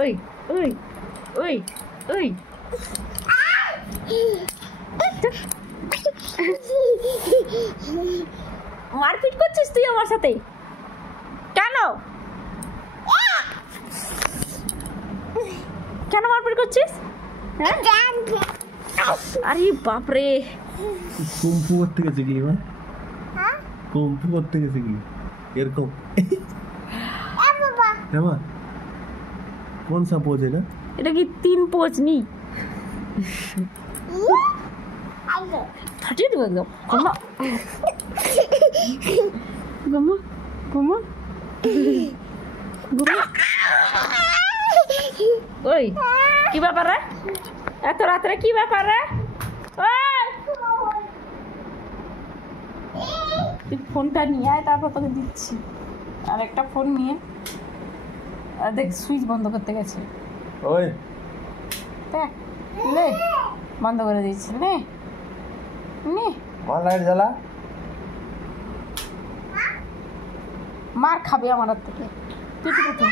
ওই ওই ওই ওই মারপিট করছিস তুই আমার সাথে কেন? কেন মারপিট করছিস? হ্যাঁ আরে বাপরে কুম্ফু করতে গেছে কি মা? কুম্ফু করতে গেছে কি এরকম? হ্যাঁ মা কোন সা পোজ এটা কি 3 পোজ নি? ফাটিয়ে দেবো একদম। ঘুমা ঘুমা ঘুমা ঘুমা। ওই কি ব্যাপার রে? এত রাত্রে কি ব্যাপার রে? তুই ফোনটা নিয়ে আয়, তারপর তোকে দিচ্ছি। আর একটা ফোন নিয়ে দেখ, সুইচ বন্ধ করতে গেছে। ওই দেখ লে বন্ধ করে দিয়েছি। নে নে মা লাইট জ্বালা। মার খাবে আমার হাত থেকে। পিটি পিটি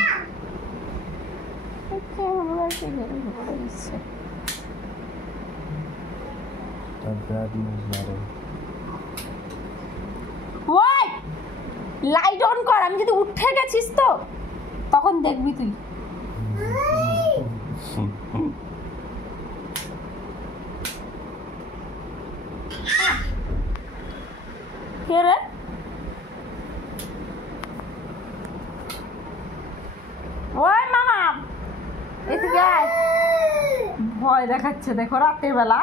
ওই লাইট অন কর। আমি যদি উঠে গেছিস তো তখন দেখবি তুই। কে রে? ওই মামা এদিকে আয়। ভয় দেখাচ্ছে দেখো রাতের বেলা।